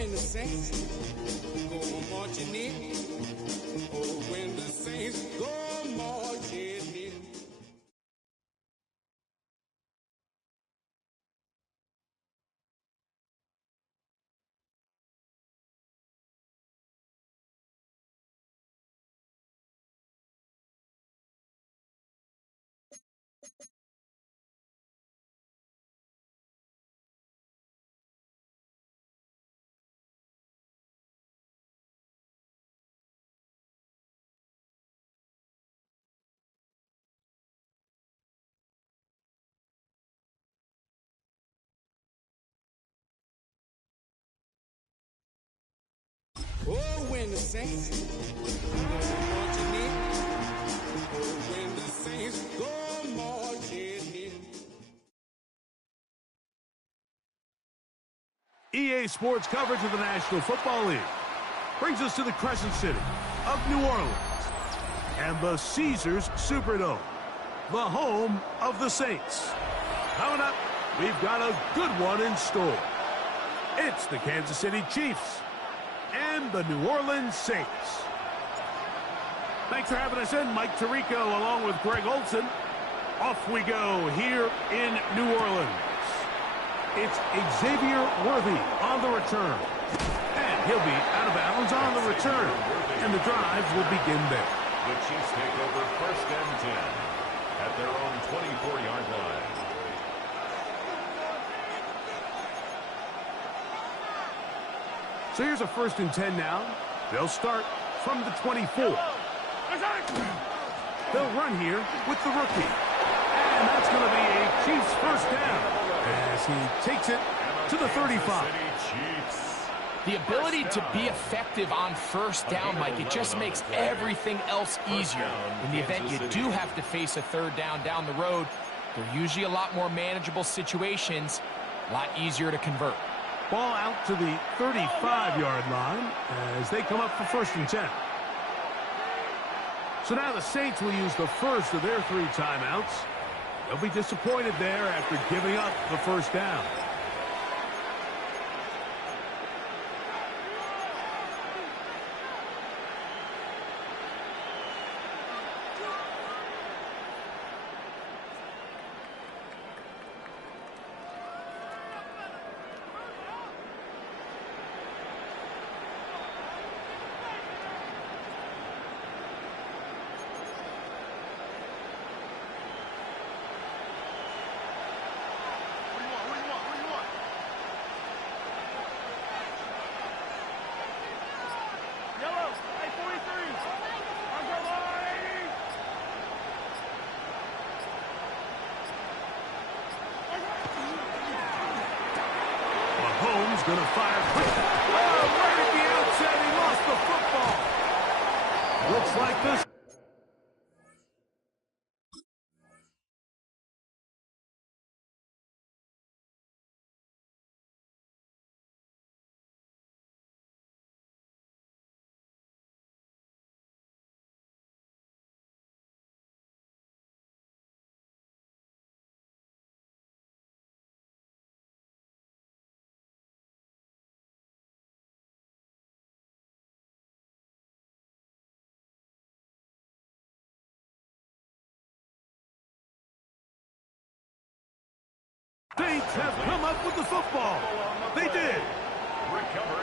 when the Saints go marching in. Oh, when the Saints go marching in. Oh, when the Saints go marching in. Oh, when the Saints go marching in. EA Sports coverage of the National Football League brings us to the Crescent City of New Orleans and the Caesars Superdome, the home of the Saints. Coming up, we've got a good one in store. It's the Kansas City Chiefs and the New Orleans Saints. Thanks for having us in, Mike Tirico, along with Greg Olson. Off we go here in New Orleans. It's Xavier Worthy on the return. And he'll be out of bounds on the return. And the drive will begin there. The Chiefs take over 1st and 10 at their own 24-yard line. So here's a 1st and 10 now. They'll start from the 24. They'll run here with the rookie. And that's going to be a Chiefs 1st down as he takes it to the 35. The ability to be effective on 1st down, Mike, it just makes everything else easier. In the event you do have to face a 3rd down the road, they're usually a lot more manageable situations, a lot easier to convert. Ball out to the 35-yard line as they come up for 1st and 10. So now the Saints will use the first of their 3 timeouts. They'll be disappointed there after giving up the 1st down. Going to fire quick. Oh, right at the outset, he lost the football. Looks like this. Saints have come up with the football. They did.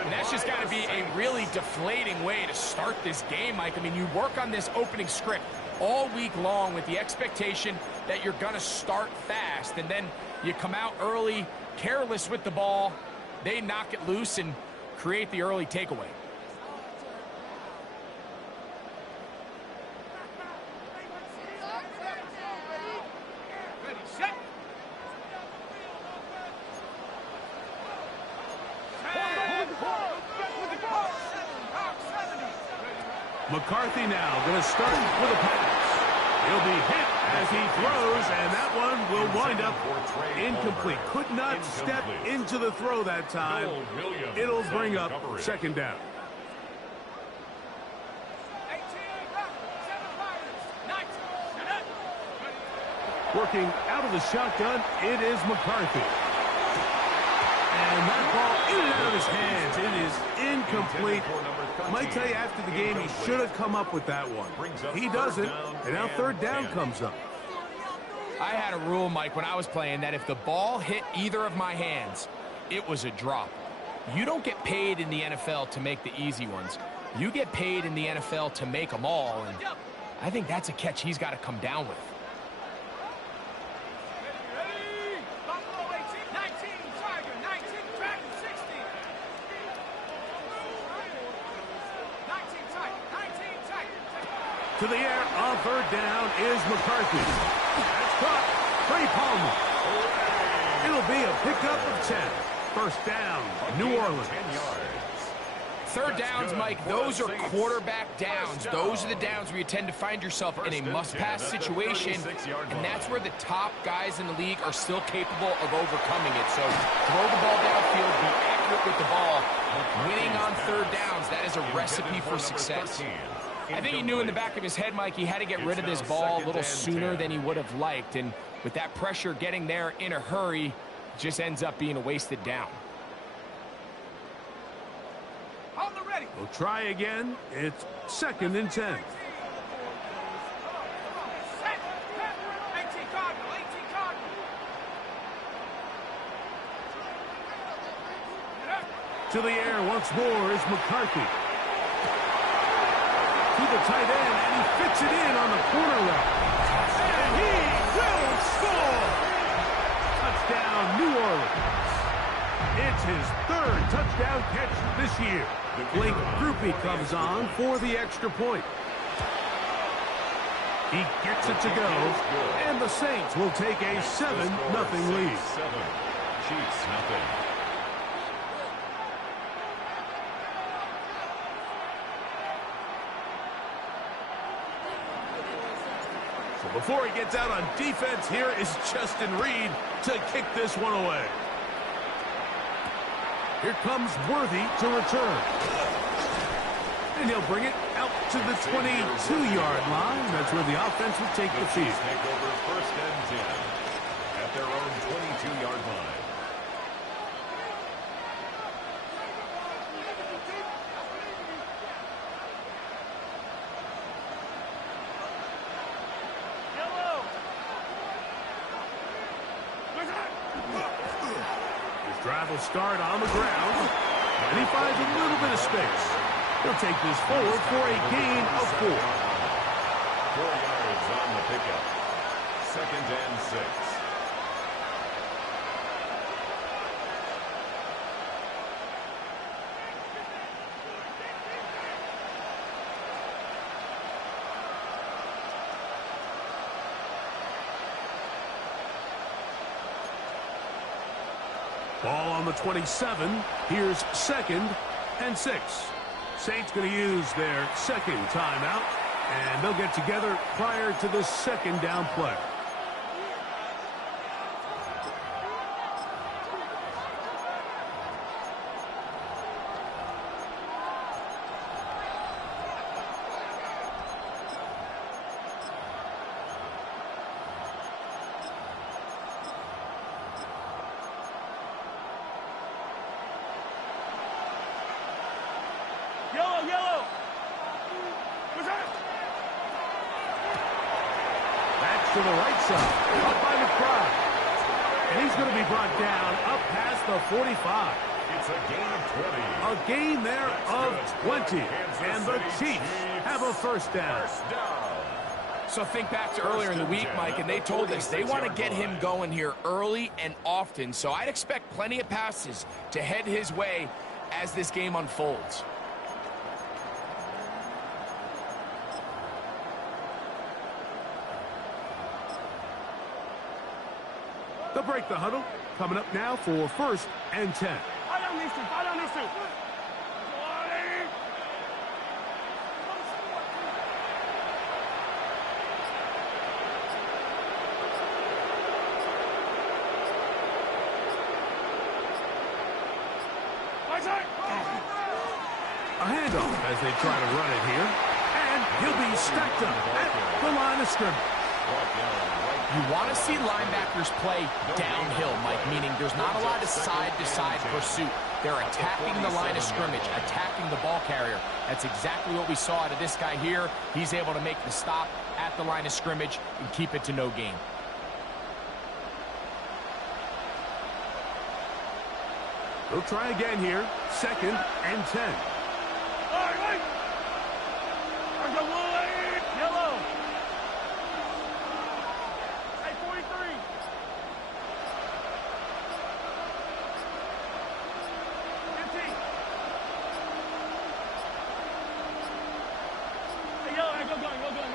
And that's just got to be a really deflating way to start this game, Mike. I mean, you work on this opening script all week long with the expectation that you're going to start fast, and then you come out early, careless with the ball. They knock it loose and create the early takeaway. McCarthy now going to start with a pass. He'll be hit as he throws, and that one will wind up incomplete. Could not step into the throw that time. It'll bring up 2nd down. Working out of the shotgun, it is McCarthy. And that ball in and out of his hands. It is incomplete. I might tell you after the game he should have come up with that one. He doesn't, and now third down comes up. I had a rule, Mike, when I was playing that if the ball hit either of my hands, it was a drop. You don't get paid in the NFL to make the easy ones. You get paid in the NFL to make them all, and I think that's a catch he's got to come down with. To the air on third down is McCarthy. That's caught. Trey Palmer. It'll be a pickup of 10. First down, New Orleans. Third downs, Mike, those are quarterback downs. Those are the downs where you tend to find yourself in a must-pass situation, and that's where the top guys in the league are still capable of overcoming it. So throw the ball downfield, be accurate with the ball. Winning on third downs, that is a recipe for success. I think he knew in the back of his head, Mike, he had to get rid of this ball a little sooner than he would have liked. And with that pressure getting there in a hurry, it just ends up being a wasted down. We'll try again. It's 2nd and 10. To the air once more is McCarthy. To the tight end, and he fits it in on the corner route. And he will score! Touchdown, New Orleans. It's his 3rd touchdown catch this year. Blake Grupe comes on for the extra point. He gets it to go, and the Saints will take a 7-0 lead. Chiefs, nothing. Before he gets out on defense, here is Justin Reed to kick this one away. Here comes Worthy to return. And he'll bring it out to the 22-yard line. That's where the offense will take the field. Take over 1st and 10 at their own 22-yard line. Drive will start on the ground, and he finds a little bit of space. He'll take this forward for a gain of 4. 4 yards on the pickup. 2nd and 6. Ball on the 27. Here's 2nd and 6. Saints going to use their 2nd timeout, and they'll get together prior to the 2nd down play. Yellow! That's to the right side, up by McBride. And he's going to be brought down up past the 45. It's a gain of 20. A gain there of 20. And the Chiefs have a 1st down. So think back to earlier in the week, Mike, and they told us they want to get him going here early and often. So I'd expect plenty of passes to head his way as this game unfolds. They'll break the huddle. Coming up now for 1st and 10. A handoff as they try to run it here. And he'll be stacked up at the line of scrimmage. You want to see linebackers play downhill, Mike, meaning there's not a lot of side-to-side pursuit. They're attacking the line of scrimmage, attacking the ball carrier. That's exactly what we saw out of this guy here. He's able to make the stop at the line of scrimmage and keep it to no gain. They'll try again here. 2nd and 10. Yellow. Hey, 43.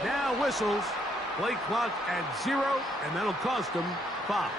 Now whistles. Play clock at 0, and that'll cost them 5.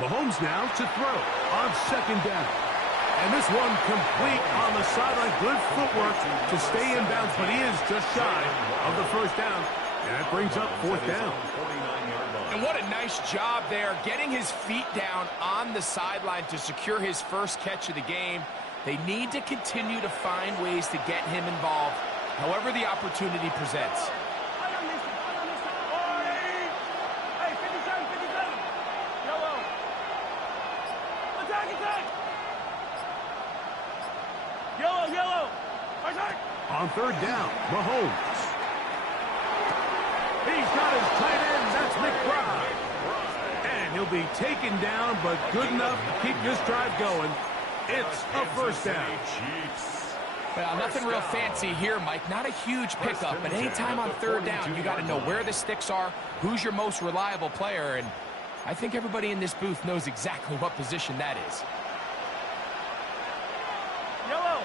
Mahomes now to throw on 2nd down. And this one complete on the sideline. Good footwork to stay in bounds, but he is just shy of the 1st down. And that brings up 4th down. And what a nice job there, getting his feet down on the sideline to secure his first catch of the game. They need to continue to find ways to get him involved, however the opportunity presents. On 3rd down, Mahomes. He's got his tight end. That's McBride. And he'll be taken down, but good enough to keep this drive going. It's a 1st down. Well, nothing real fancy here, Mike. Not a huge pickup, but anytime on 3rd down, you got to know where the sticks are, who's your most reliable player, and I think everybody in this booth knows exactly what position that is. Yellow.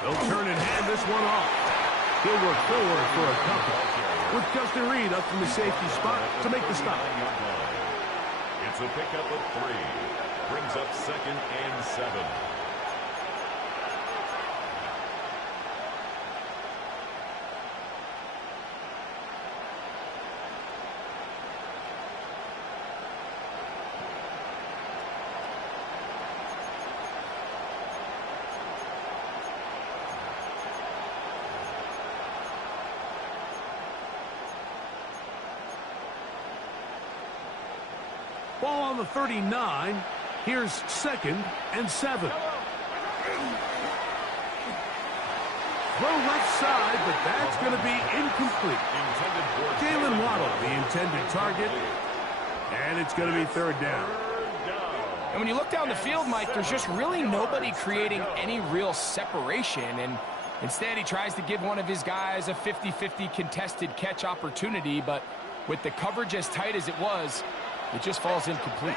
They'll turn and hand this one off. He'll work forward for a couple. With Justin Reed up from the safety spot to make the stop. It's a pickup of 3. Brings up 2nd and 7. Ball on the 39. Here's 2nd and 7. Throw left side, but that's going to be incomplete. Jalen Waddle, the intended target. And it's going to be 3rd down. And when you look down the field, Mike, there's just really nobody creating any real separation. And instead, he tries to give one of his guys a 50-50 contested catch opportunity. But with the coverage as tight as it was, it just falls incomplete.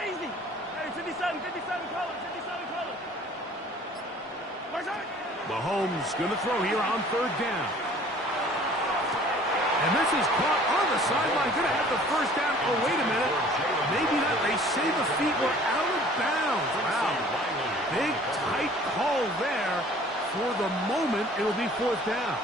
Easy. Hey, 57 color. Mahomes going to throw here on 3rd down. And this is caught on the sideline. Going to have the 1st down. Oh, wait a minute. Maybe not. They say the feet were out of bounds. Wow. Big, tight call there. For the moment, it'll be 4th down.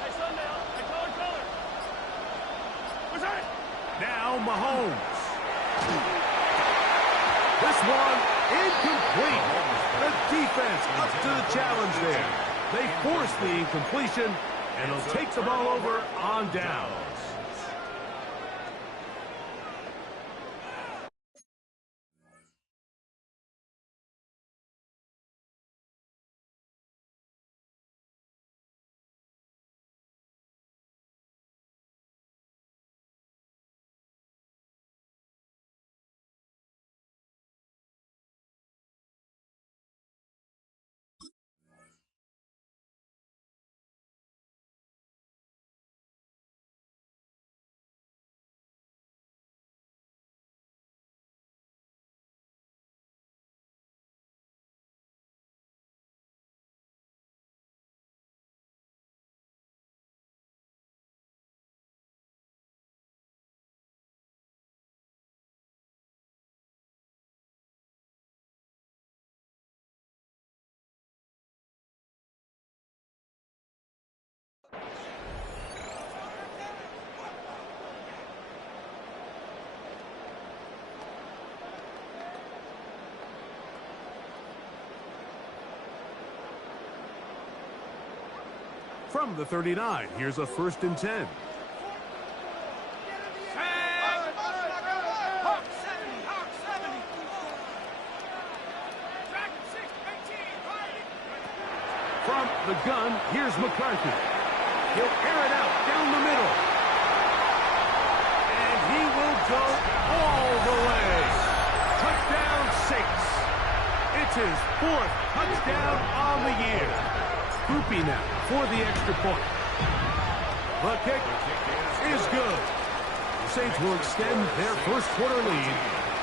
Hey, son, now Mahomes. This one incomplete. The defense up to the challenge there. They force the incompletion, and he'll take the ball over on down. From the 39, here's a 1st and 10. From the gun, here's McCarthy. He'll air it out down the middle. And he will go all the way. Touchdown 6. It's his 4th touchdown on the year. Groupie now for the extra point. The kick is good. The Saints will extend their first quarter lead.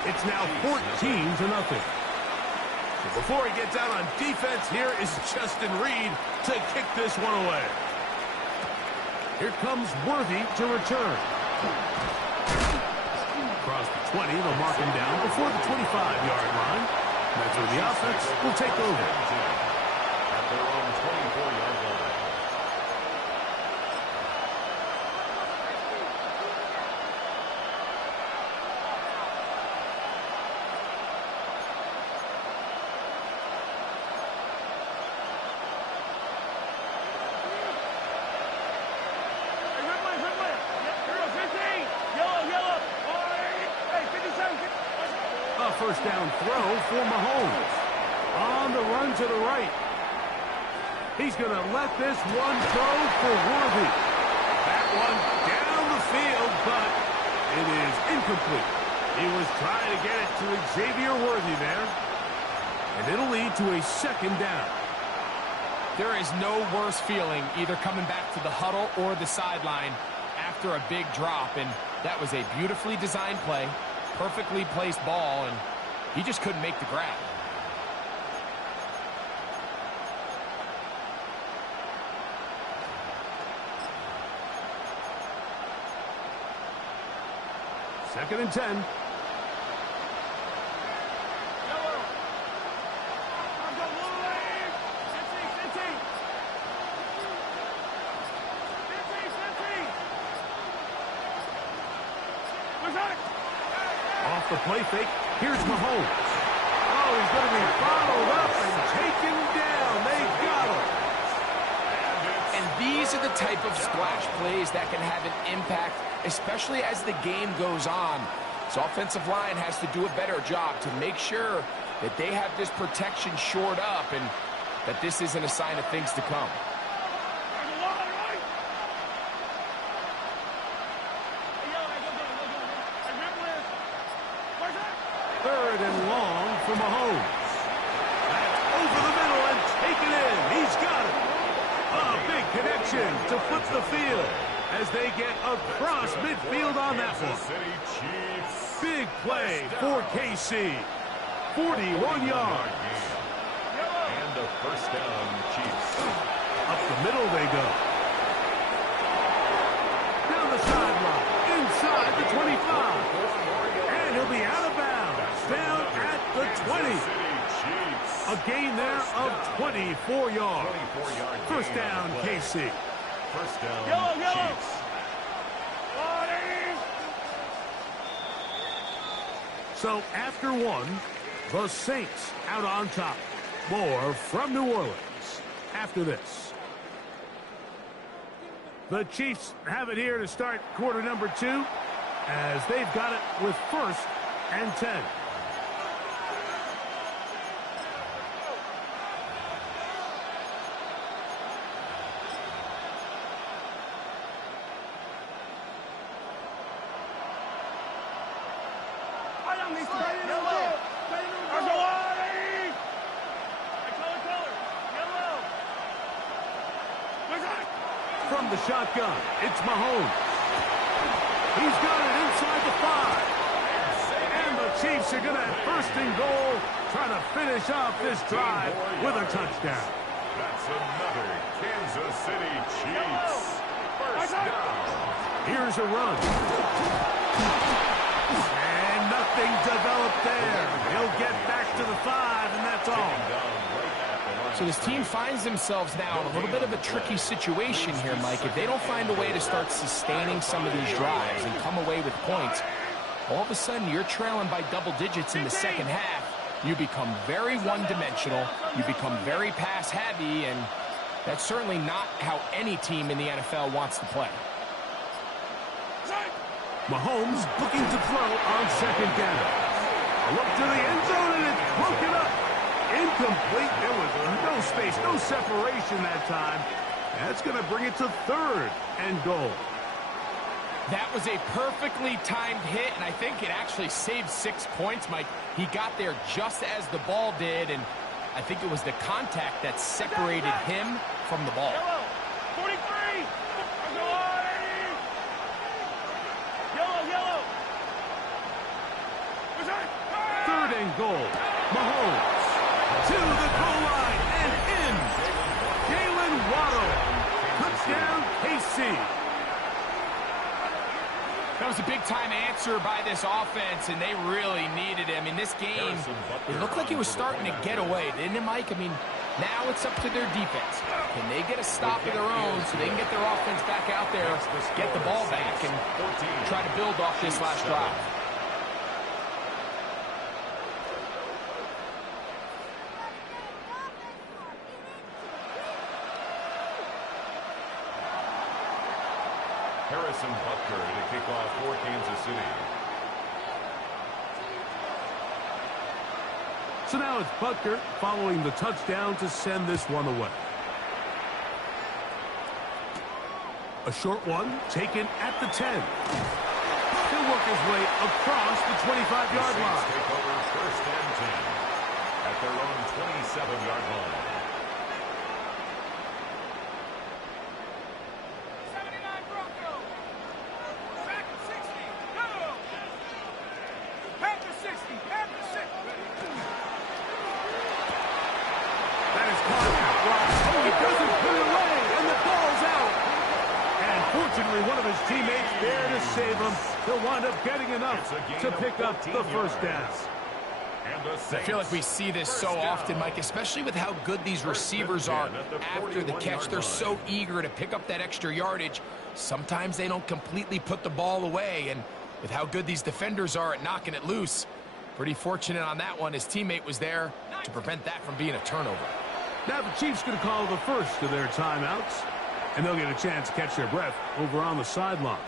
It's now 14-0. So before he gets out on defense, here is Justin Reed to kick this one away. Here comes Worthy to return. Across the 20, they'll mark him down before the 25-yard line. That's where the offense will take over. At their own 24-yard line. First down throw for Mahomes. On the run to the right. He's going to let this one go for Worthy. That one down the field, but it is incomplete. He was trying to get it to Xavier Worthy there. And it'll lead to a 2nd down. There is no worse feeling either coming back to the huddle or the sideline after a big drop. And that was a beautifully designed play, perfectly placed ball, and he just couldn't make the grab. Second and 10. Off the play fake, here's Mahomes. Oh, he's going to be followed up and taken down. They got him. And these are the type of splash plays that can have an impact, especially as the game goes on. So offensive line has to do a better job to make sure that they have this protection shored up and that this isn't a sign of things to come. Third and long for Mahomes. That's over the middle and taken in. He's got it. A big connection to flip the field as they get across midfield on that one. Big play for KC. 41 yards. And a 1st down, Chiefs. Up the middle they go. Down the sideline. Inside the 25. And he'll be out of bounds. Down at the 20. A gain there of 24 yards. 1st down, KC. 1st down, Chiefs. So after one, the Saints out on top. More from New Orleans after this. The Chiefs have it here to start quarter number 2 as they've got it with 1st and 10. From the shotgun, it's Mahomes. He's got it inside the 5. And the Chiefs are going to have 1st and goal, trying to finish off this drive with a touchdown. That's another Kansas City Chiefs. 1st down. Here's a run. And nothing developed there. He'll get back to the 5, and that's all. So this team finds themselves now in a little bit of a tricky situation here, Mike. If they don't find a way to start sustaining some of these drives and come away with points, all of a sudden you're trailing by double digits in the second half. You become very one-dimensional. You become very pass-heavy, and that's certainly not how any team in the NFL wants to play. Mahomes looking to throw on 2nd down. A look to the end zone, and it's broken up. Incomplete. There was no space, no separation that time. That's going to bring it to 3rd and goal. That was a perfectly timed hit, and I think it actually saved 6 points, Mike. He got there just as the ball did, and I think it was the contact that separated him from the ball. 43. Yellow. 3rd and goal. Mahomes to the goal line and in. Jalen Waddle. Touchdown, KC. That was a big-time answer by this offense, and they really needed him. In this game, it looked like he was starting to get away, didn't it, Mike? I mean, now it's up to their defense. Can they get a stop of their own so they can get their offense back out there, get the ball back, and try to build off this last drive? Harrison Butker to kick off for Kansas City. So now it's Butker following the touchdown to send this one away. A short one taken at the 10. He'll work his way across the 25-yard line. Take over 1st and 10 at their own 27-yard line. One of his teammates there to save him. He'll wind up getting enough to pick up the 1st down. I feel like we see this so often, Mike, especially with how good these receivers are after the catch. They're so eager to pick up that extra yardage. Sometimes they don't completely put the ball away, and with how good these defenders are at knocking it loose, pretty fortunate on that one. His teammate was there to prevent that from being a turnover. Now the Chiefs going to call the first of their timeouts, and they'll get a chance to catch their breath over on the sideline.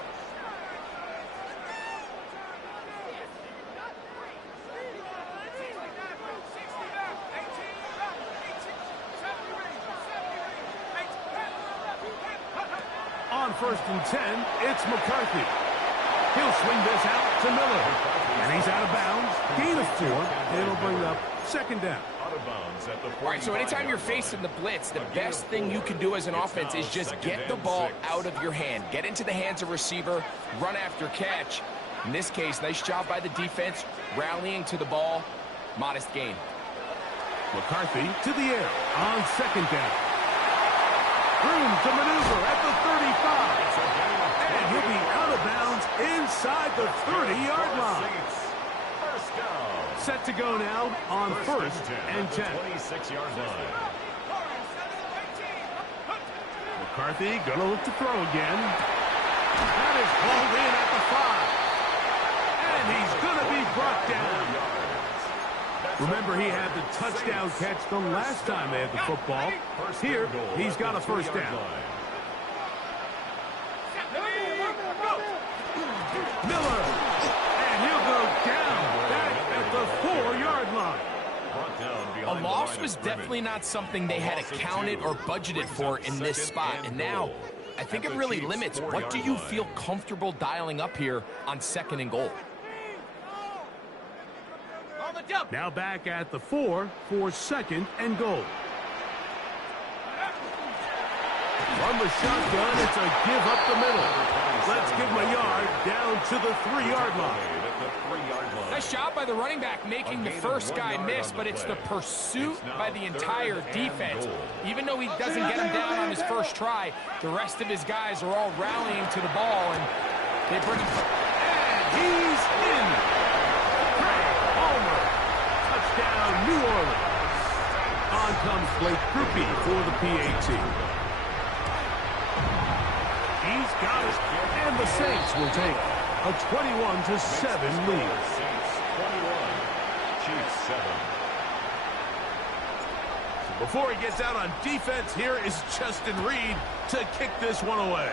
On 1st and 10, it's McCarthy. He'll swing this out to Miller. And he's out of bounds. Gain of 4. It'll bring up 2nd down. All right, so anytime you're facing the blitz, the best thing you can do as an offense is just get the ball out of your hand. Get into the hands of receiver, run after catch. In this case, nice job by the defense, rallying to the ball. Modest gain. McCarthy to the air on 2nd down. Room to maneuver at the 35. And he'll be out of bounds inside the 30-yard line. First down. Set to go now on 1st and 10. 26-yard line. McCarthy going to look to throw again. That is hauled in at the 5. And he's good. gonna be brought down. Remember, he had the touchdown catch the last time they had the football. Here, he's got a first down. Miller, and he'll go down back at the 4-yard line. A loss was definitely not something they had accounted or budgeted for in this spot. And now, I think it really limits what do you feel comfortable dialing up here on 2nd and goal. Now back at the 4 for 2nd and goal. From the shotgun, it's a give up the middle. Let's give him a yard down to the 3-yard line. Nice job by the running back making the first guy miss, but it's the pursuit by the entire defense. Even though he doesn't get him down on his first try, the rest of his guys are all rallying to the ball, and they bring him. And he's in. Craig Homer. Touchdown, New Orleans. On comes Blake Grupe for the PAT. He's got it, and the Saints will take a 21-7 lead. Saints 21, Chiefs 7. Before he gets out on defense, here is Justin Reed to kick this one away.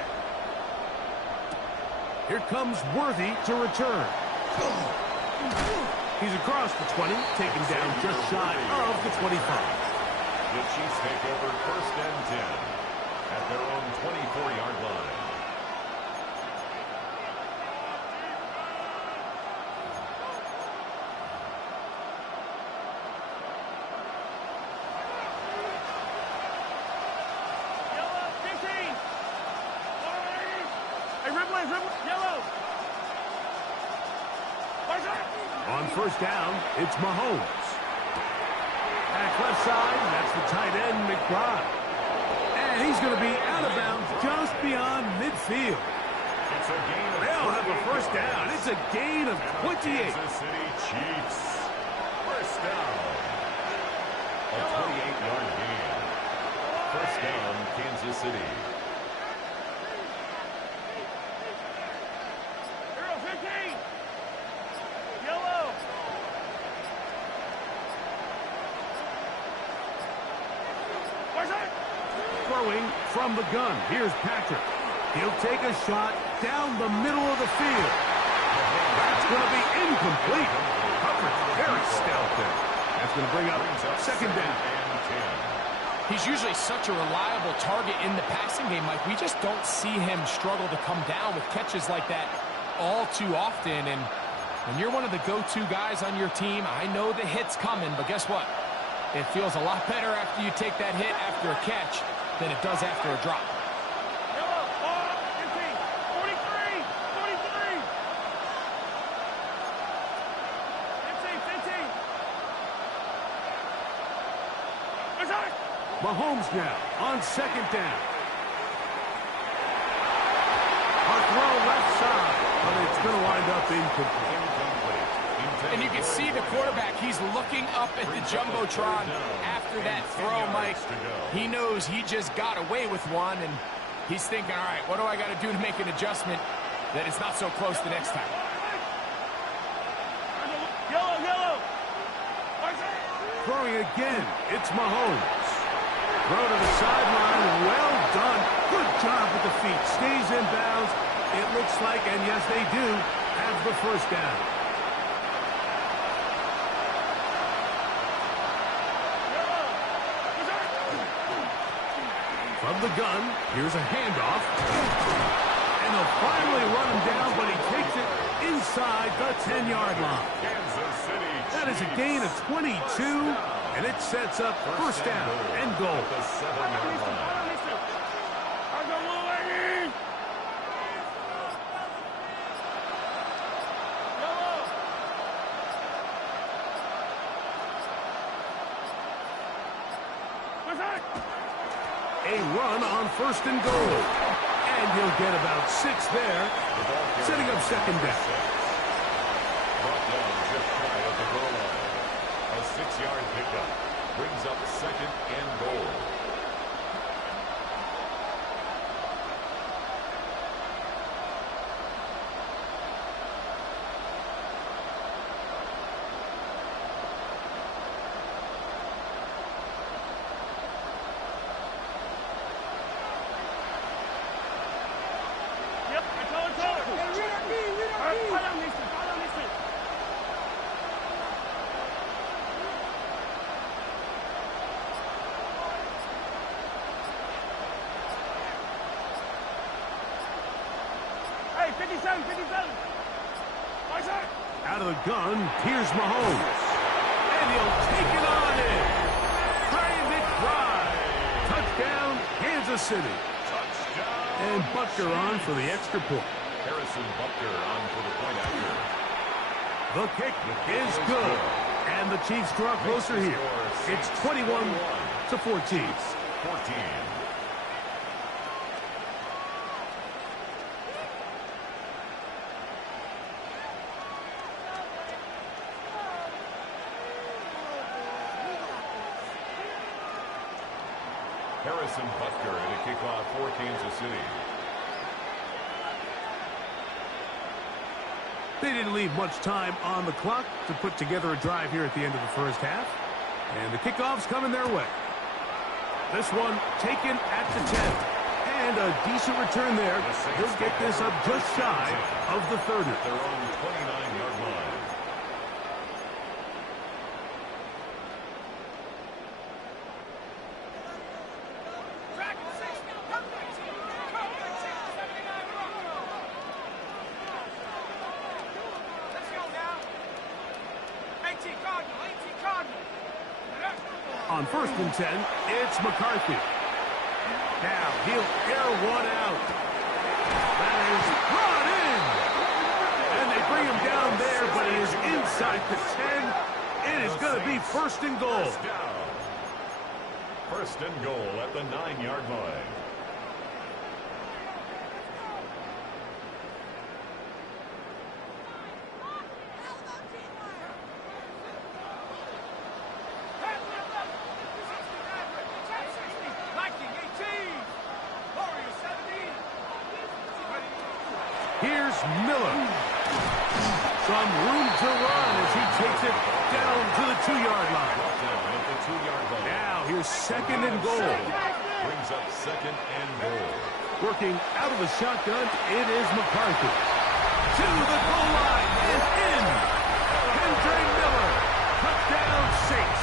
Here comes Worthy to return. He's across the 20, taken down just shy of the 25. The Chiefs take over 1st and 10 at their own 24-yard line. On 1st down, it's Mahomes. Back left side, that's the tight end, McBride. And he's going to be out of bounds just beyond midfield. It's a gain of They'll have a 1st down. It's a gain of 28. Kansas City Chiefs. 1st down. A 28-yard gain. 1st down, Kansas City. Throwing from the gun. Here's Patrick. He'll take a shot down the middle of the field. That's going to be incomplete. Coverage very stout there. That's going to bring up 2nd down. He's usually such a reliable target in the passing game, Mike. We just don't see him struggle to come down with catches like that all too often. And when you're one of the go-to guys on your team, I know the hit's coming, but guess what? It feels a lot better after you take that hit after a catch than it does after a drop. Mahomes now on 2nd down. A throw left side, but it's going to wind up incomplete. And you can see the quarterback, he's looking up at the Jumbotron after that throw, Mike. He knows he just got away with one, and he's thinking, all right, what do I got to do to make an adjustment that it's not so close the next time? Throwing again, it's Mahomes. Throw to the sideline, well done. Good job with the feet, stays in bounds. It looks like, and yes they do, have the 1st down. From the gun, here's a handoff. And they'll finally run him down, but he takes it inside the 10-yard line. That is a gain of 22, and it sets up 1st down and goal. A run on 1st and goal. And he'll get about 6 there, setting up 2nd down. Brought down just shy of the goal line. A 6-yard pickup brings up 2nd and goal. 57, 57. Right side. Out of the gun, here's Mahomes. And he'll take it on in. Trey McBride. Touchdown, Kansas City. Touchdown. And Butker on for the extra point. Harrison Butker on for the point after. The kick is good. And the Chiefs draw closer here. It's 21-14. 14. Harrison Butker at a kickoff for Kansas City. They didn't leave much time on the clock to put together a drive here at the end of the first half. And the kickoff's coming their way. This one taken at the 10. And a decent return there. He'll get this up just shy of the 30. Their own 29-yard line. On 1st and 10, it's McCarthy. Now he'll air one out. That is brought in. And they bring him down there, but it is inside the 10. It is going to be 1st and goal. First down. 1st and goal at the 9-yard line. Here's Miller. Some room to run as he takes it down to the 2-yard line. Down at the 2-yard line. Now here's 2nd and goal. Brings up 2nd and goal. Working out of the shotgun, it is McCarthy. To the goal line and in. Kendre Miller. Touchdown Saints.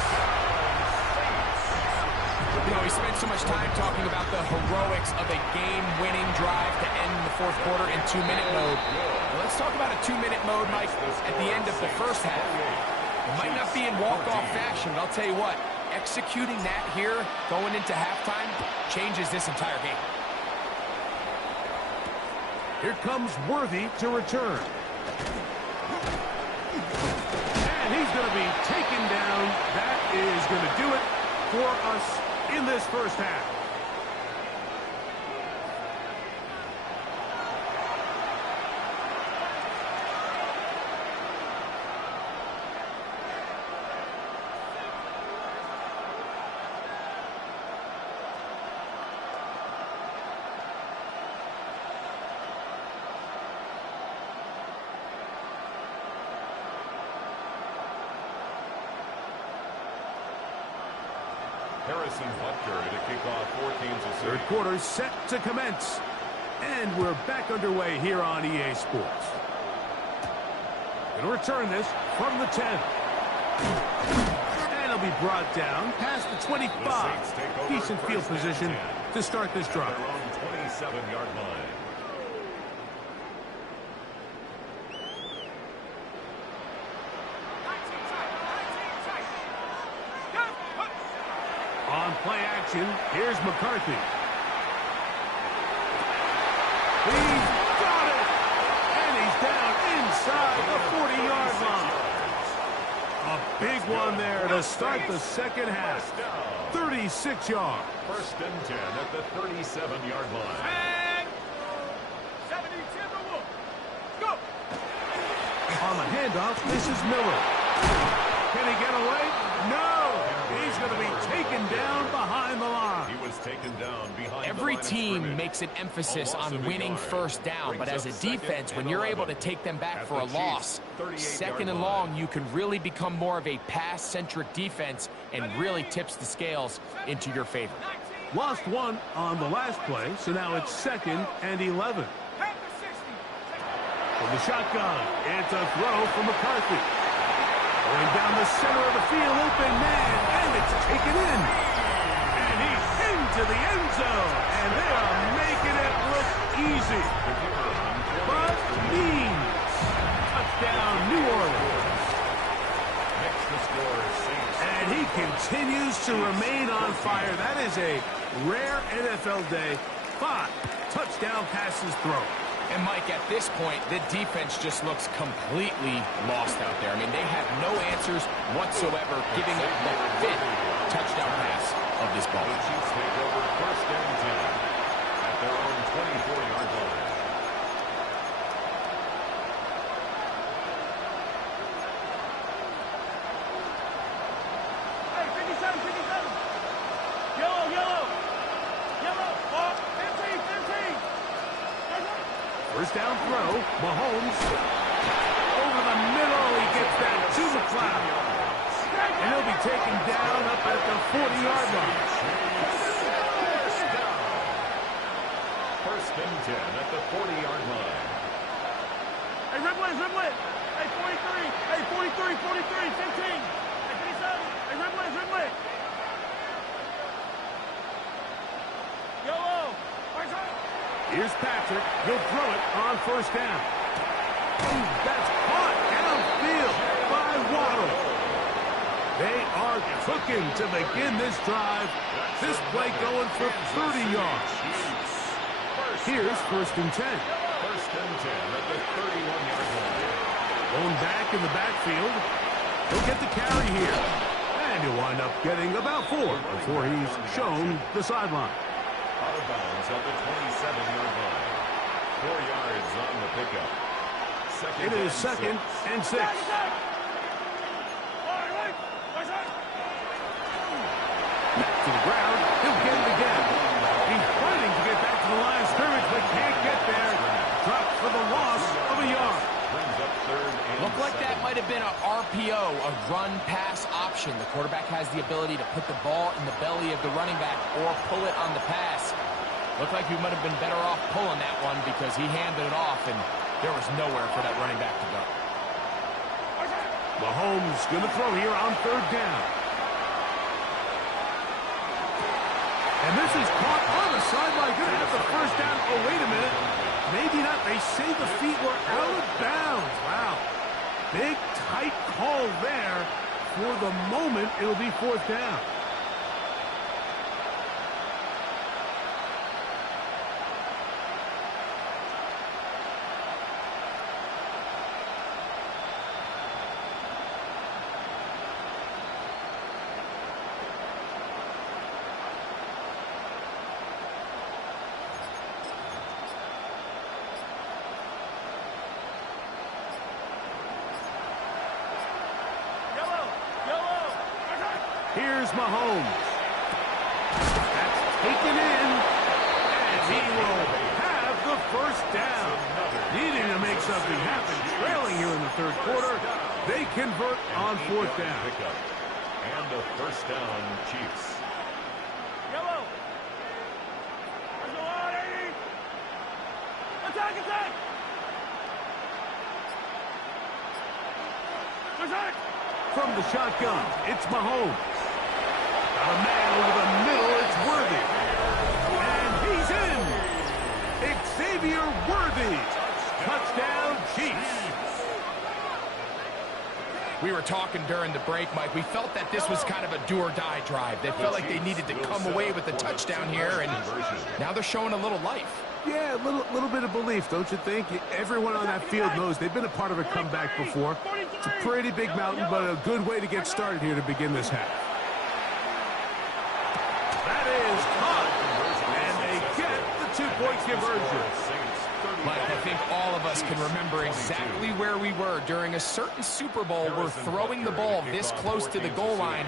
You know, we spent so much time talking about the heroics of a game-winning drive to end the 4th quarter in 2-minute mode. Well, let's talk about a 2-minute mode, Mike, at the end of the first half. It might not be in walk-off fashion, but I'll tell you what, executing that here, going into halftime, changes this entire game. Here comes Worthy to return. And he's going to be taken down. That is going to do it for us in this first half. Harrison Butker at a kickoff for Kansas City. 3rd quarter set to commence. And we're back underway here on EA Sports. Going to return this from the 10. And it'll be brought down past the 25. Decent field position to start this drive. Their own 27-yard line. On play action, here's McCarthy. He's got it! And he's down inside the 40-yard line. A big one there to start the second half. 36 yards. 1st and 10 at the 37-yard line. And 70, go! On the handoff, this is Miller. Can he get away? No! He's going to be taken down behind the line. He was taken down behind Every the line of team scrimmage. makes an emphasis A loss on of a winning yard. 1st down, but Brings as a up 2nd defense, when and you're 11. able to take them back At for the a Chiefs' loss, 38-yard 2nd and line. long, you can really become more of a pass-centric defense and really tips the scales into your favor. Lost one on the last play, so now it's 2nd and 11. From the shotgun, it's a throw from McCarthy. Going down the center of the field, open man, and it's taken in. And he's into the end zone, and they are making it look easy. But remain on fire. That is a rare NFL day. 5 touchdown passes thrown. And, Mike, at this point, the defense just looks completely lost out there. I mean, they have no answers whatsoever, giving up the 5th touchdown pass of this ball. The Chiefs take over 1st and 10 at their own 24-yard line. Hey, 57, 57. Yellow, yellow. Yellow. 15, 15. First down throw. Mahomes over the middle. He gets that to McLeod. And he'll be taken down up at the 40-yard line. First and 10 at the 40-yard line. Hey, Ridley, Ridley. Hey, 43. Hey, 43, 43, 15. Hey, 57. Hey, Ridley, Ridley. Yellow. Here's Patrick. He'll throw it on first down. Ooh, that's caught downfield by Waddle. They are cooking to begin this drive. This play going for 30 yards. Here's first and 10. First and 10 at the 31-yard line. Going back in the backfield. He'll get the carry here. And he'll wind up getting about 4 before he's shown the sideline. Out of bounds at the 27-yard line. 4 yards on the pickup. It is second and 6. Back to the ground. He'll get it again. He's fighting to get back to the line of scrimmage, but can't get there. Drops for the loss of a yard. Brings up 3rd and Looked like that might have been a RPO, a run-pass option. The quarterback has the ability to put the ball in the belly of the running back or pull it on the pass. Looked like he might have been better off pulling that one because he handed it off, and there was nowhere for that running back to go. Mahomes going to throw here on 3rd down. And this is caught on the sideline. Going to have the first down. Oh, wait a minute. Maybe not. They say the feet were out of bounds. Wow. Big, tight call there. For the moment, it'll be 4th down. Here's Mahomes. That's taken in, and he will have the first down. Needing to make something happen, trailing here in the 3rd quarter. They convert on 4th down. pickup. And a first down, Chiefs. Yellow. Let's go on, 80. Attack, attack. Attack. From the shotgun, it's Mahomes. Got a man over the middle, it's Worthy. And he's in. Xavier Worthy. Touchdown, Chiefs. We were talking during the break, Mike. We felt that this was kind of a do-or-die drive. They felt like they needed to come away with a touchdown here, and now they're showing a little life. Yeah, a little bit of belief, don't you think? Everyone on that field knows they've been a part of a comeback before. It's a pretty big mountain, but a good way to get started here to begin this half. That is caught, and they get the 2-point conversion. Mike, I think all of us can remember exactly where we were during a certain Super Bowl where throwing the ball this close to the goal line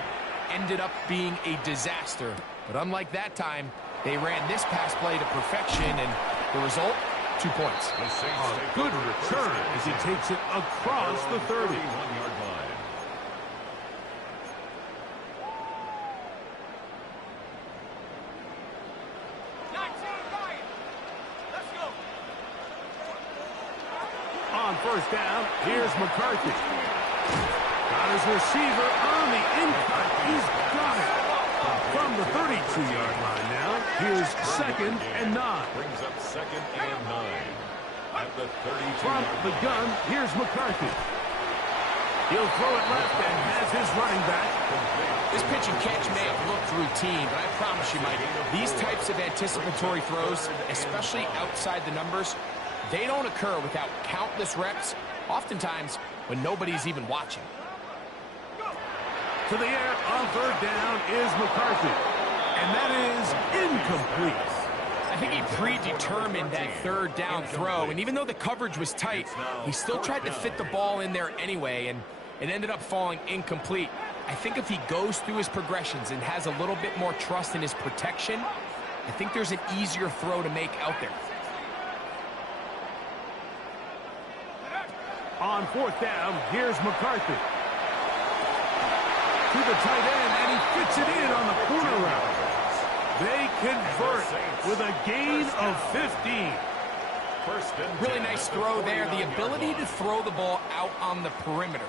ended up being a disaster. But unlike that time, they ran this pass play to perfection, and the result, 2 points. A good return as he takes it across the 30. 31-yard line. Let's go. On first down, here's McCarthy. Got his receiver on the in-cut. He's got it. From the 32-yard line now, here's 2nd and 9. Brings up 2nd and 9. At the 32. From the gun, here's McCarthy. He'll throw it left and has his running back. This pitch and catch may have looked routine, but I promise you, Mike, these types of anticipatory throws, especially outside the numbers, they don't occur without countless reps, oftentimes when nobody's even watching. To the air on third down is McCarthy. And that is incomplete. I think he predetermined that third down throw, and even though the coverage was tight, he still tried to fit the ball in there anyway, and it ended up falling incomplete. I think if he goes through his progressions and has a little bit more trust in his protection, I think there's an easier throw to make out there. On fourth down, here's McCarthy. To the tight end, and he fits it in on the corner route. They convert with a gain of 15. Really nice throw there. The ability to throw the ball out on the perimeter.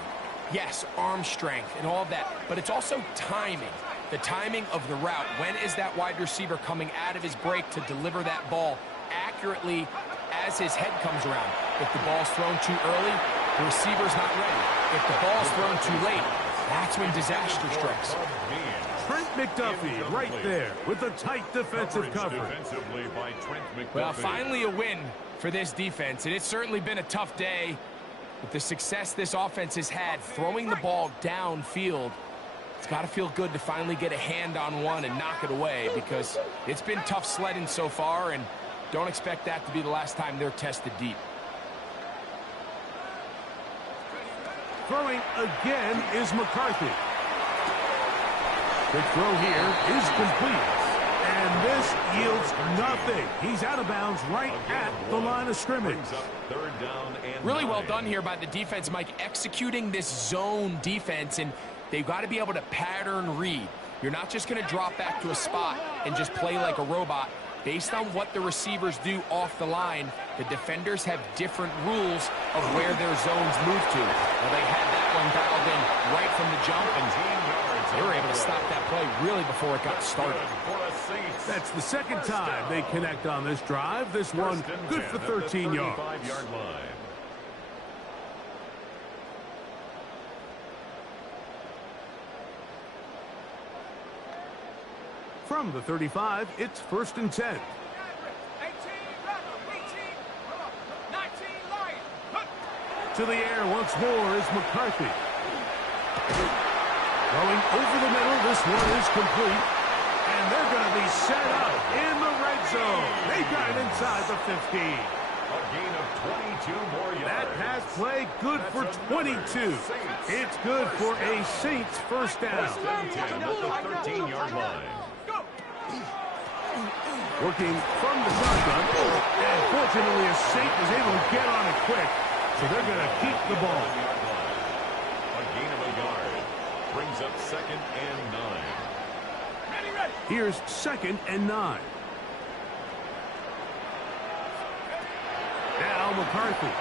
Yes, arm strength and all of that, but it's also timing. The timing of the route. When is that wide receiver coming out of his break to deliver that ball accurately as his head comes around? If the ball's thrown too early, the receiver's not ready. If the ball's thrown too late, that's when disaster strikes. Trent McDuffie right there with the tight defensive coverage. Well, finally a win for this defense, and it's certainly been a tough day. With the success this offense has had throwing the ball downfield, it's got to feel good to finally get a hand on one and knock it away, because it's been tough sledding so far, and don't expect that to be the last time they're tested deep. Throwing again is McCarthy. The throw here is complete. And this yields nothing. He's out of bounds right at the line of scrimmage. Really well done here by the defense, Mike, executing this zone defense, and they've got to be able to pattern read. You're not just going to drop back to a spot and just play like a robot. Based on what the receivers do off the line, the defenders have different rules of where their zones move to. Well, they had that one dialed in right from the jump, and they were able to stop that play really before it got started. That's the second time they connect on this drive. This one good for 13 yards. From the 35, it's 1st and 10. To the air once more is McCarthy. Going over the middle, this one is complete. And they're going to be set up in the red zone. They got it inside the 15. A gain of 22 more yards. That pass play good for 22. It's good for a Saints first down. First and 10 at the 13-yard line. Working from the shotgun. And fortunately, a Saint was able to get on it quick. So they're going to keep the ball. A gain of a yard. Brings up 2nd and 9. Here's 2nd and 9. Now McCarthy.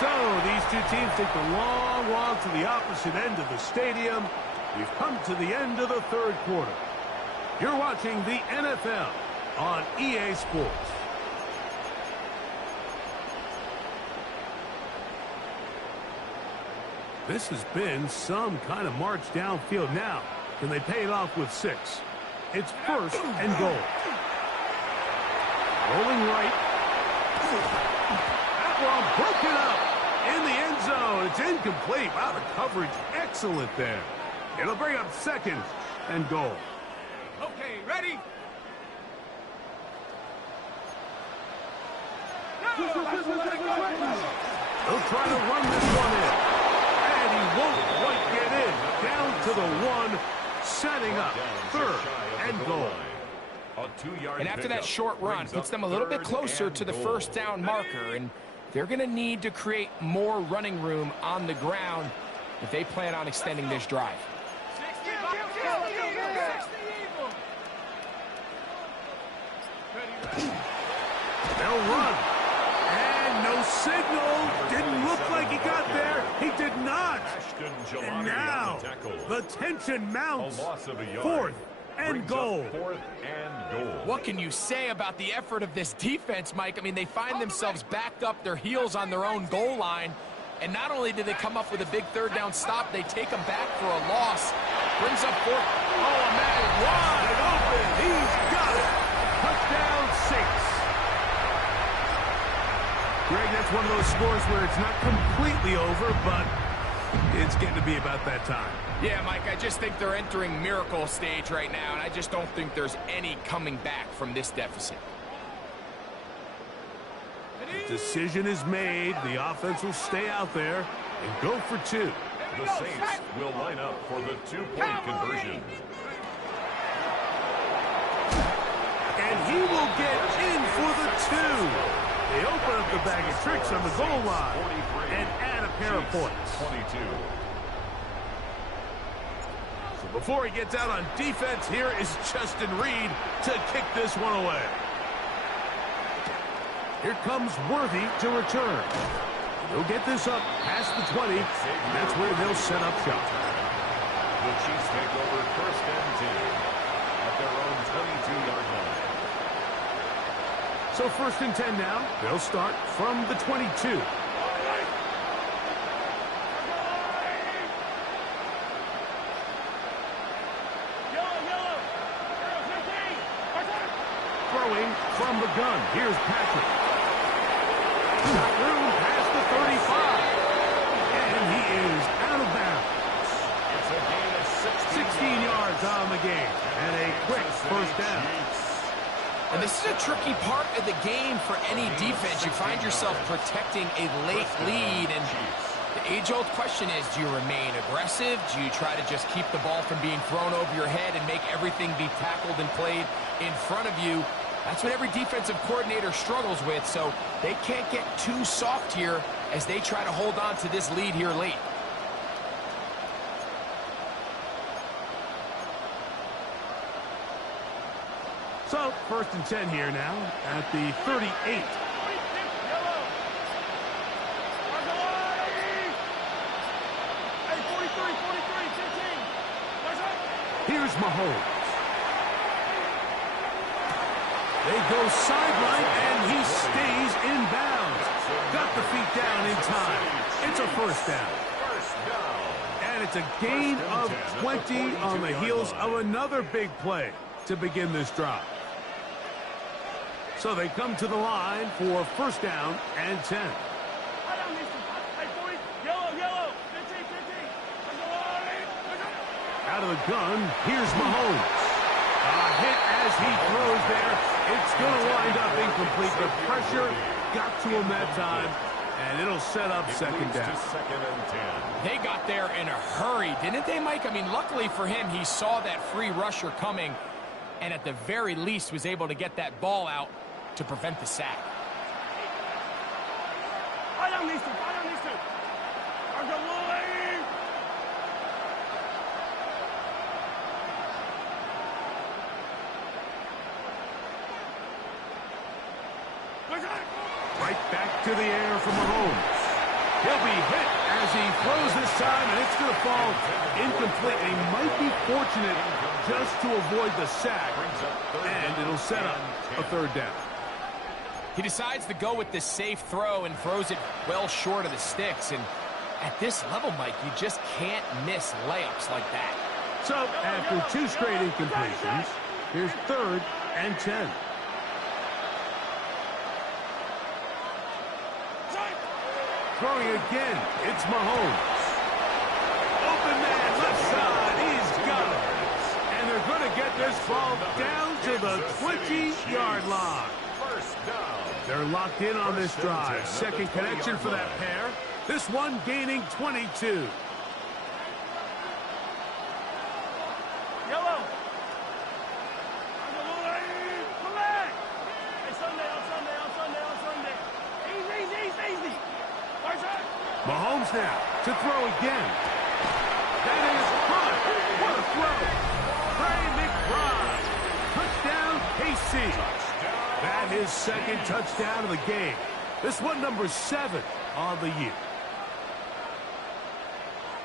So these two teams take the long walk to the opposite end of the stadium. We've come to the end of the third quarter. You're watching the NFL on EA Sports. This has been some kind of march downfield. Now, can they pay it off with 6? It's 1st and goal. Rolling right. That one broken up in the end zone. It's incomplete. Wow, the coverage excellent there. It'll bring up 2nd and goal. Okay, ready? They'll try to run this one in. And he won't quite get in. Down to the 1, setting up 3rd and goal. And after that short run, puts them a little bit closer to the first down marker, and they're going to need to create more running room on the ground if they plan on extending this drive. They'll run. And no signal. Didn't look like he got there. He did not. And now the tension mounts. 4th and goal. 4th and goal. What can you say about the effort of this defense, Mike? I mean, they find themselves backed up their heels on their own goal line. And not only did they come up with a big third down stop, they take them back for a loss. Brings up 4th. Oh, man, wide open. He's got it. Touchdown, Saints. Greg, that's one of those scores where it's not completely over, but it's getting to be about that time. Yeah, Mike, I just think they're entering miracle stage right now, and I just don't think there's any coming back from this deficit. The decision is made. The offense will stay out there and go for 2. The Saints will line up for the 2-point conversion. And he will get in for the 2. They open up the bag of tricks on the goal line and add a pair of points. 22. So before he gets out on defense, here is Justin Reed to kick this one away. Here comes Worthy to return. He'll get this up past the 20. That's where they'll set up shop. The Chiefs take over 1st and 10 at their own 22-yard line. So 1st and 10 now. They'll start from the 22. Throwing from the gun. Here's Patrick. Got room past the 35. And he is out of bounds. It's a gain of 16 yards on the game. And a quick 1st down. And this is a tricky part of the game for any defense. You find yourself protecting a late lead, and the age-old question is, do you remain aggressive? Do you try to just keep the ball from being thrown over your head and make everything be tackled and played in front of you? That's what every defensive coordinator struggles with, so they can't get too soft here as they try to hold on to this lead here late. So 1st and 10 here now at the 38. Here's Mahomes. They go sideline, and he stays in bounds. Got the feet down in time. It's a 1st down. And it's a gain of 20 on the heels of another big play to begin this drive. So they come to the line for 1st down and 10. Out of the gun, here's Mahomes. A hit as he throws there. It's going to wind up incomplete. The pressure got to him that time, and it'll set up 2nd down. 2nd and 10. They got there in a hurry, didn't they, Mike? I mean, luckily for him, he saw that free rusher coming, and at the very least was able to get that ball out to prevent the sack. Right back to the air from Mahomes. He'll be hit as he throws this time, and it's going to fall incomplete. He might be fortunate just to avoid the sack, and it'll set up a 3rd down. He decides to go with the safe throw and throws it well short of the sticks. And at this level, Mike, you just can't miss layups like that. So after 2 straight incompletions, here's 3rd and 10. Throwing again, it's Mahomes. Open man, left side, he's got it. And they're going to get this ball down to the 20-yard line. 1st down. They're locked in on this drive. 2nd connection for that pair. This one gaining 22. Mahomes now to throw again. That is caught. What a throw. Trey McBride. Touchdown, KC. That is 2nd touchdown of the game. This one number 7 on the year.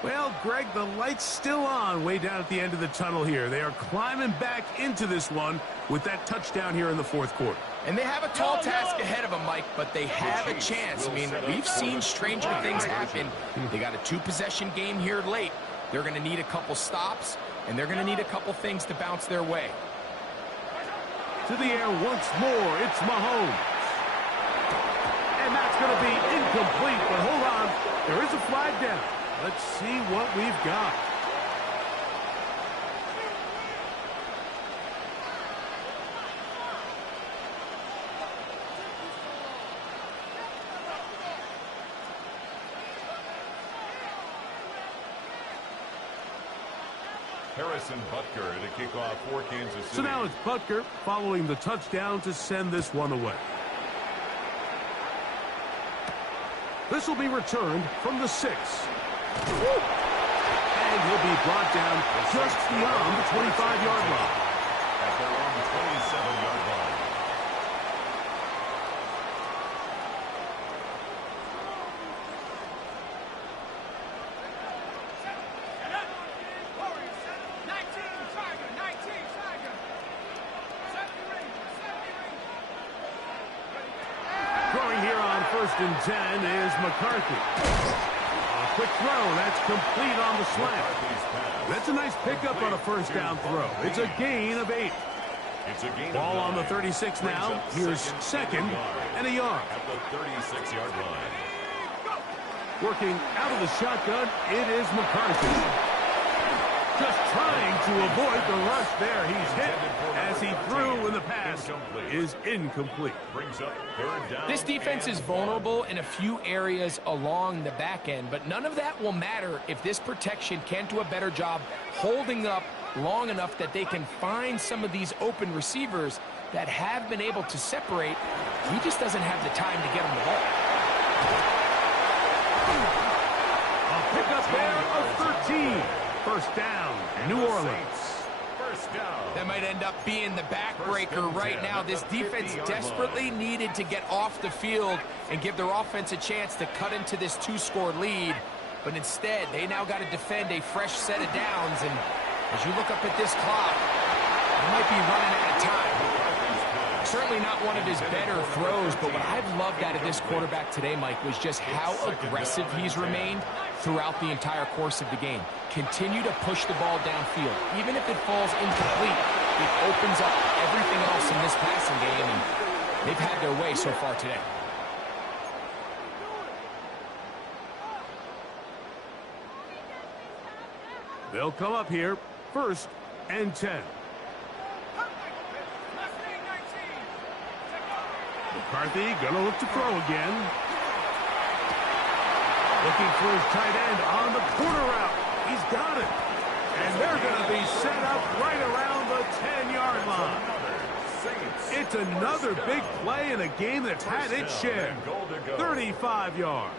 Well, Greg, the light's still on way down at the end of the tunnel here. They are climbing back into this one with that touchdown here in the fourth quarter. And they have a tall task ahead of them, Mike, but they have a chance. I mean, we've seen stranger things happen. They got a two-possession game here late. They're going to need a couple stops, and they're going to need a couple things to bounce their way. To the air once more, it's Mahomes. And that's going to be incomplete, but hold on. There is a flag down. Let's see what we've got. Harrison Butker to kick off for Kansas City. So now it's Butker following the touchdown to send this one away. This will be returned from the 6. And he'll be brought down just beyond the 25-yard line. At their own 27-yard line. Throwing here on 1st and 10 is McCarthy. A quick throw. That's complete on the slant. That's a nice pickup on a first down throw. It's a gain of 8. It's a gain Ball of 9. on the 36 now. Here's second and a yard. At the 36-yard line. Working out of the shotgun, it is McCarthy. Just trying to avoid the rush there. He's hit as he threw when the pass is incomplete. Brings up 3rd down. This defense is vulnerable in a few areas along the back end, but none of that will matter if this protection can't do a better job holding up long enough that they can find some of these open receivers that have been able to separate. He just doesn't have the time to get him the ball. A pickup there of 13. First down, New Orleans. First down. That might end up being the backbreaker right now. This defense desperately needed to get off the field and give their offense a chance to cut into this 2-score lead. But instead, they now got to defend a fresh set of downs. And as you look up at this clock, they might be running out of time. Certainly not one of his better throws, but what I've loved out of this quarterback today, Mike, was just how aggressive he's remained throughout the entire course of the game. Continue to push the ball downfield. Even if it falls incomplete, it opens up everything else in this passing game, and they've had their way so far today. They'll come up here, 1st and 10. McCarthy gonna look to throw again. Looking for his tight end on the corner route. He's got it. And they're gonna be set up right around the 10-yard line. It's another big play in a game that's had its share. 35 yards.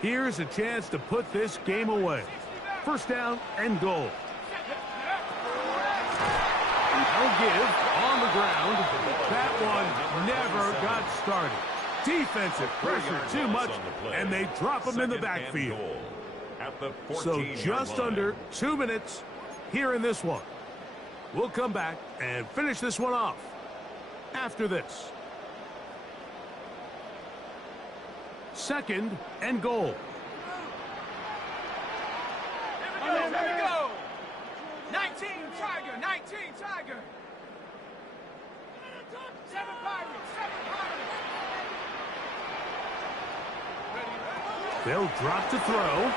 Here's a chance to put this game away. First down and goal. No give on the ground. That one never got started. Defensive pressure too much, and they drop him in the backfield. So just under 2 minutes here in this one. We'll come back and finish this one off after this. 2nd and goal. Here we go. 19 Tiger, 19 Tiger. 7 Pirates, 7 Pirates. They'll drop to throw.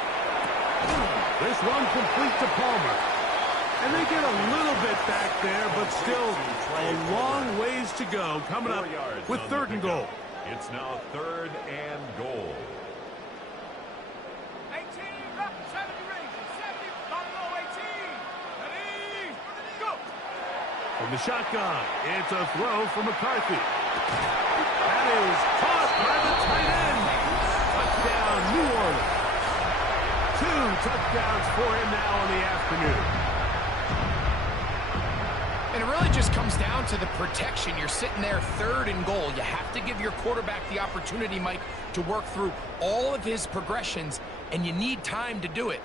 This one complete to Palmer. And they get a little bit back there, but still a long ways to go coming up with 3rd and goal. It's now 3rd and goal. 18, 70 Rangers, 70, Buffalo 18. Ready, go. From the shotgun, it's a throw from McCarthy. That is caught by the tight end. Touchdown, New Orleans. 2 touchdowns for him now in the afternoon. And it really just comes down to the protection. You're sitting there 3rd and goal. You have to give your quarterback the opportunity, Mike, to work through all of his progressions and you need time to do it.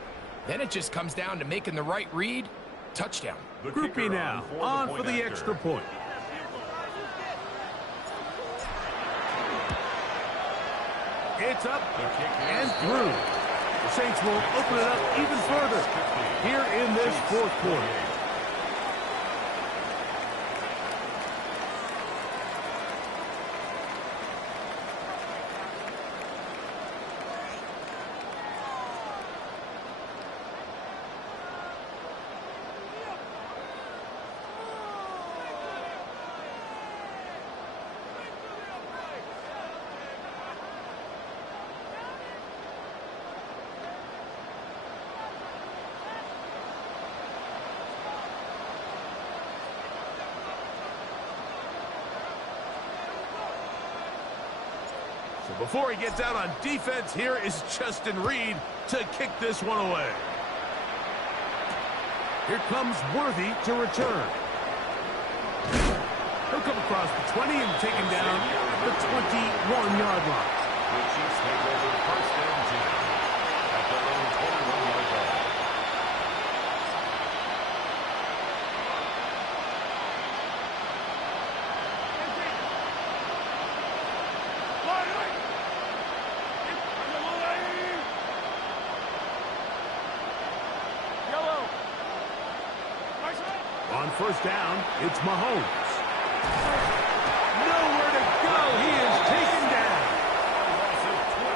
Then it just comes down to making the right read. Touchdown. Group B now, on for the extra point. It's up and through. The Saints will open it up even further here in this fourth quarter. So before he gets out on defense, here is Justin Reed to kick this one away. Here comes Worthy to return. He'll come across the 20 and taken down at the 21-yard line. The Chiefs take over first and 10 at their own 21-yard line. On first down, it's Mahomes. Nowhere to go. He is taken down.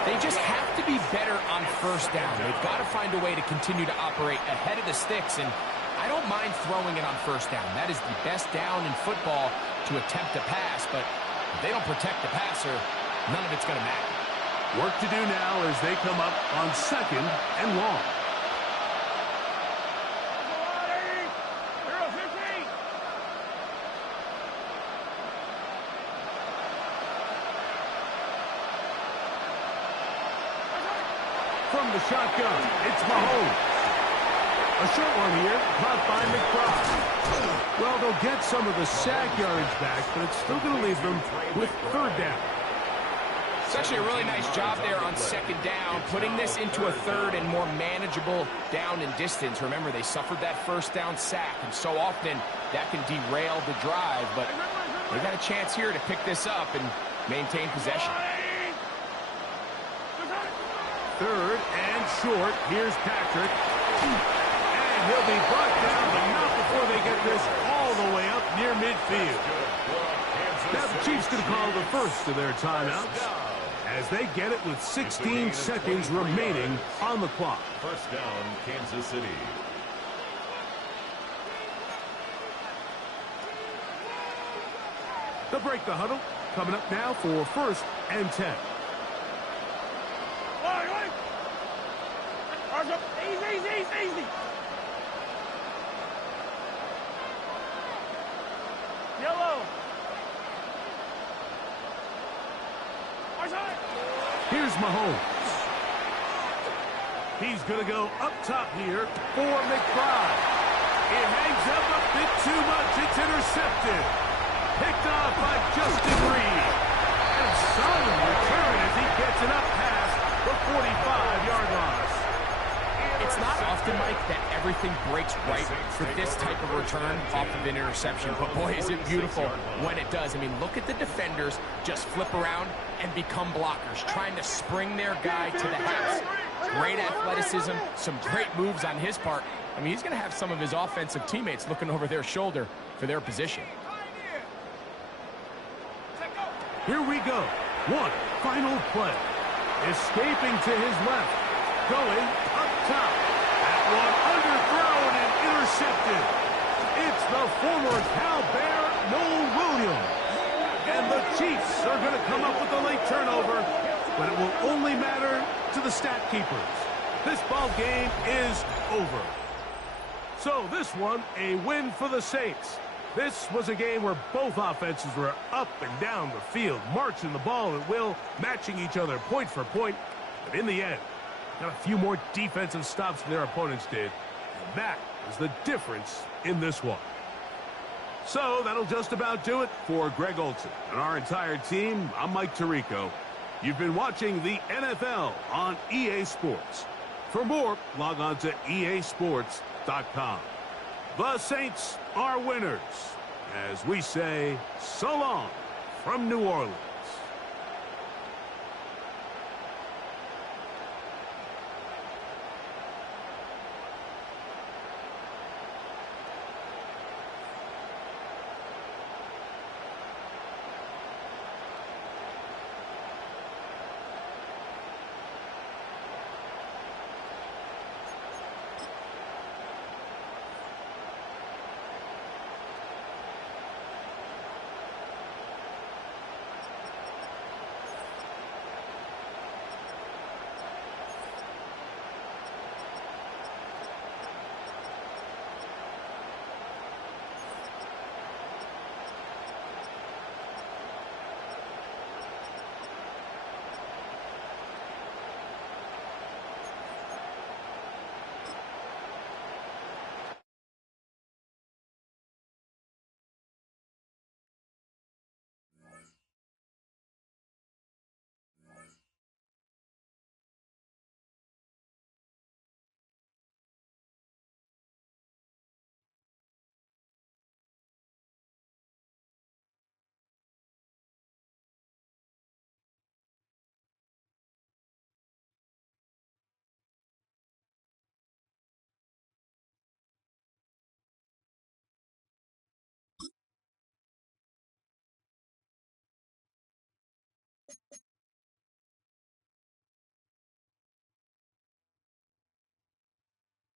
They just have to be better on first down. They've got to find a way to continue to operate ahead of the sticks, and I don't mind throwing it on first down. That is the best down in football to attempt a pass, but if they don't protect the passer, none of it's going to matter. Work to do now as they come up on second and long. From the shotgun, it's Mahomes. A short one here, caught by McBride. Well, they'll get some of the sack yardage back, but it's still going to leave them with third down. It's actually a really nice job there on second down, putting this into a third and more manageable down and distance. Remember, they suffered that first down sack, and so often that can derail the drive, but they got a chance here to pick this up and maintain possession. Third and short. Here's Patrick. And he'll be brought down, but not before they get this all the way up near midfield. Now the Chiefs going to call the first of their timeouts as they get it with 16 seconds remaining on the clock. First down, Kansas City. They'll break the huddle. Coming up now for first and 10. Easy. Yellow. Here's Mahomes. He's going to go up top here for McBride. It hangs up a bit too much. It's intercepted. Picked off by Justin Reed. And solid return as he gets it up past the 45-yard line. It's not often, Mike, that everything breaks right for this type of return off of an interception. But, boy, is it beautiful when it does. I mean, look at the defenders just flip around and become blockers, trying to spring their guy to the house. Great athleticism, some great moves on his part. I mean, he's going to have some of his offensive teammates looking over their shoulder for their position. Here we go. One final play. Escaping to his left. Going up top. That one underthrown and intercepted. It's the former Cal Bear, Noel Williams. And the Chiefs are going to come up with a late turnover, but it will only matter to the stat keepers. This ball game is over. So this one, a win for the Saints. This was a game where both offenses were up and down the field, marching the ball at will, matching each other point for point. But in the end, got a few more defensive stops than their opponents did. And that is the difference in this one. So that'll just about do it for Greg Olsen and our entire team. I'm Mike Tirico. You've been watching the NFL on EA Sports. For more, log on to easports.com. The Saints are winners, as we say so long from New Orleans.